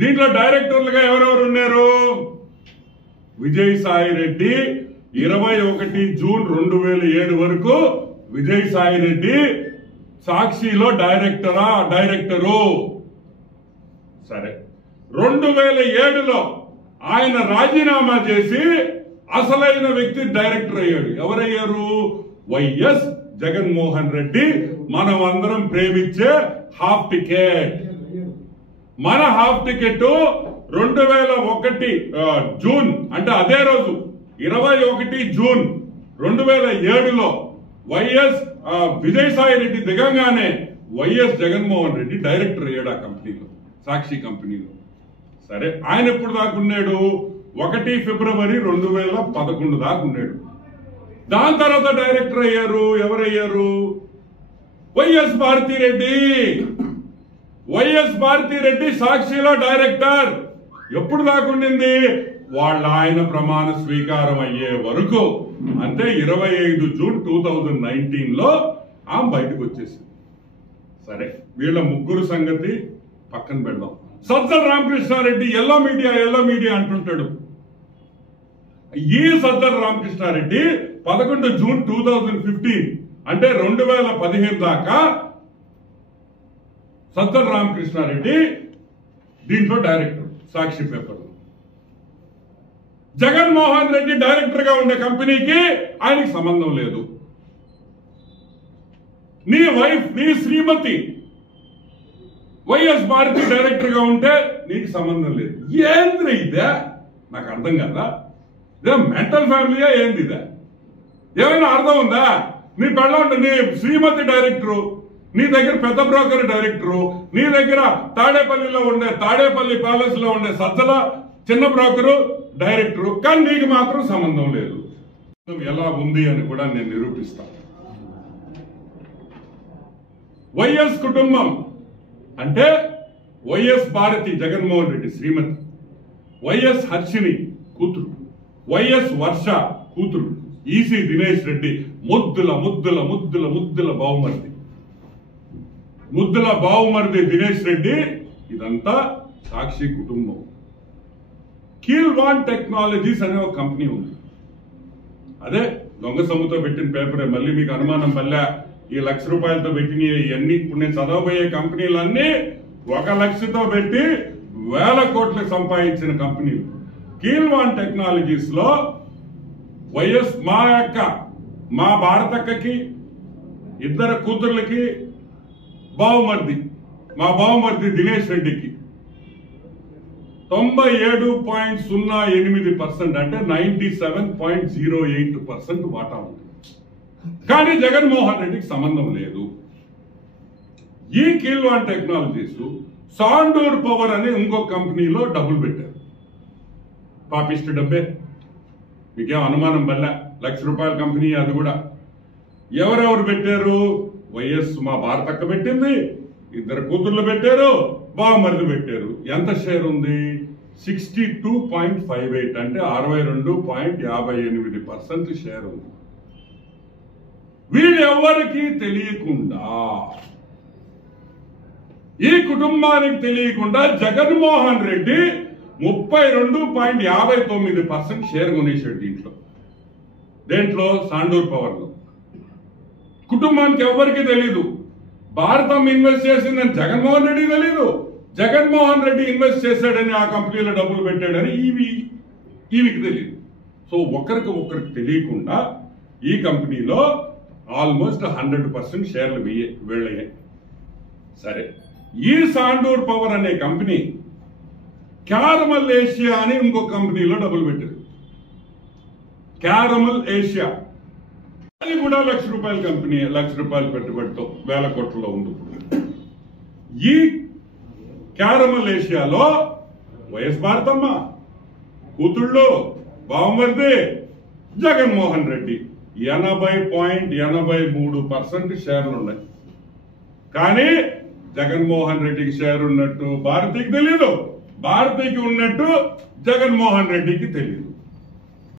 దీంట్లో డైరెక్టర్లుగా ఎవరెవరు ఉన్నారు? విజయసాయి రెడ్డి 21 జూన్ 2007 వరకు విజయసాయి రెడ్డి సాక్షిలో డైరెక్టరు. సరే, 2007లో ఆయన రాజీనామా చేసి అసలైన వ్యక్తి డైరెక్టర్ అయ్యాడు. ఎవరయ్యారు? వైఎస్ జగన్మోహన్ రెడ్డి. మనం అందరం ప్రేమించే హాఫ్ టికెట్. మన హాఫ్ టికెట్ 2001 జూన్ అంటే అదే రోజు 21 జూన్ 2007లో వైఎస్ విజయసాయి రెడ్డి దిగంగానే వైఎస్ జగన్మోహన్ రెడ్డి డైరెక్టర్ అయ్యాడు ఆ కంపెనీలో, సాక్షి కంపెనీలో. సరే, ఆయన ఎప్పుడు దాకున్నాడు? 1 ఫిబ్రవరి 2011 దాకున్నాడు. దాని తర్వాత డైరెక్టర్ అయ్యారు ఎవరయ్యారు? వైఎస్ భారతిరెడ్డి. వైఎస్ భారతిరెడ్డి సాక్షిలో డైరెక్టర్ ఎప్పుడు దాకుండింది? వాళ్ళ ఆయన ప్రమాణ స్వీకారం అయ్యే వరకు, అంటే 25 జూన్ 2019లో ఆమె బయటకు వచ్చేసింది. సరే, వీళ్ళ ముగ్గురు సంగతి పక్కన పెడదాం. సజ్జల రామకృష్ణారెడ్డి ఎల్లో మీడియా అంటుంటాడు. ఈ సజ్జల రామకృష్ణారెడ్డి 11 జూన్ 2015 అంటే 2015 దాకా సజ్జల రామకృష్ణారెడ్డి దీంట్లో డైరెక్టర్ సాక్షి పేపర్. జగన్మోహన్ రెడ్డి డైరెక్టర్ గా ఉండే కంపెనీకి ఆయనకి సంబంధం లేదు. నీ వైఫ్, నీ శ్రీమతి వైఎస్ భారతి డైరెక్టర్ గా ఉంటే నీకు సంబంధం లేదు. ఏంద్ర ఇదే? నాకు అర్థం కదా. ఇదే మెంటల్ ఫ్యామిలీయా ఏంది ఇదే? ఏమైనా అర్థం ఉందా? నీ పెళ్ళ నీ శ్రీమతి డైరెక్టరు, నీ దగ్గర పెద్ద బ్రోకర్ డైరెక్టరు, నీ దగ్గర తాడేపల్లి ప్యాలెస్ లో ఉండే సజ్జల చిన్న బ్రోకరు డైరెక్టరు, కానీ నీకు మాత్రం సంబంధం లేదు. ఎలా ఉంది అని కూడా నేను నిరూపిస్తాను. వైఎస్ కుటుంబం అంటే వైఎస్ భారతి జగన్మోహన్ రెడ్డి శ్రీమతి, వైఎస్ హర్షిని కూతురు, వైఎస్ వర్ష కూతురు, ఈసీ దినేష్ రెడ్డి ముద్దుల బావుమర్ది దినేష్ రెడ్డి. ఇదంతా సాక్షి కుటుంబం. కీల్వాన్ టెక్నాలజీస్ అనే ఒక కంపెనీ ఉంది. అదే దొంగ సొమ్ముతో పెట్టిన పేపరే. మళ్ళీ మీకు అనుమానం పల్లె ఈ ₹1,00,000 పెట్టిన ఇవన్నీ ఇప్పుడు నేను చదవబోయే కంపెనీలన్నీ 1 లక్షతో పెట్టి 1000 కోట్లు సంపాదించిన కంపెనీలు. కీల్వాన్ టెక్నాలజీస్ లో వైఎస్ మా భారతక్కకి 2 కూతుర్లకి మా బావమర్ది దినేష్ రెడ్డికి 97.08% అంటే 97.08% వాటా ఉంది. కానీ జగన్మోహన్ రెడ్డికి సంబంధం లేదు. ఈ కీల్వాన్ టెక్నాలజీస్ సాండూర్ పవర్ అనే ఇంకో కంపెనీలో డబ్బులు పెట్టారు. పాపిస్ట్ డబ్బే, మీకేం అనుమానం వల్ల ₹1,00,000 కంపెనీ. అది కూడా ఎవరెవరు పెట్టారు? వైఎస్ మా భారతక్క పెట్టింది, 2 కూతుర్లు పెట్టారు, బావమరిది పెట్టారు. ఎంత షేర్ ఉంది? 62.58 అంటే 62.58% షేర్ ఉంది. వీళ్ళెవ్వరికీ తెలియకుండా, ఈ కుటుంబానికి తెలియకుండా జగన్మోహన్ రెడ్డి 32.59% షేర్ కొనేశాడు దేంట్లో సాండూర్ పవర్ లో. కుటుంబానికి ఎవరికి తెలీదు. భారతం ఇన్వెస్ట్ చేసిందని జగన్మోహన్ రెడ్డి తెలీదు. జగన్మోహన్ రెడ్డి ఇన్వెస్ట్ చేశాడని ఆ కంపెనీలో డబ్బులు పెట్టాడని ఈవికి తెలియదు. సో ఒకరికి తెలియకుండా ఈ కంపెనీలో ఆల్మోస్ట్ 100% షేర్లు వెళ్ళాయి. సరే, ఈ సాండూర్ పవర్ అనే కంపెనీ క్యారమల్ ఏషియా అని ఇంకో కంపెనీలో డబ్బులు పెట్టారు. క్యారమల్ ఏషియా అది కూడా ₹1,00,000 కంపెనీ. ₹1,00,000 పెట్టుబడితో 1000 కోట్లలో ఉంది. ఈ క్యారమల్ ఏషియాలో వైఎస్ భారతమ్మ కూతుళ్ళు, బావమరిది జగన్మోహన్ రెడ్డి 80.83% షేర్లు ఉన్నాయి. కానీ జగన్మోహన్ రెడ్డికి షేర్ ఉన్నట్టు భారతికి తెలియదు, భారతికి ఉన్నట్టు జగన్మోహన్ రెడ్డికి తెలియదు.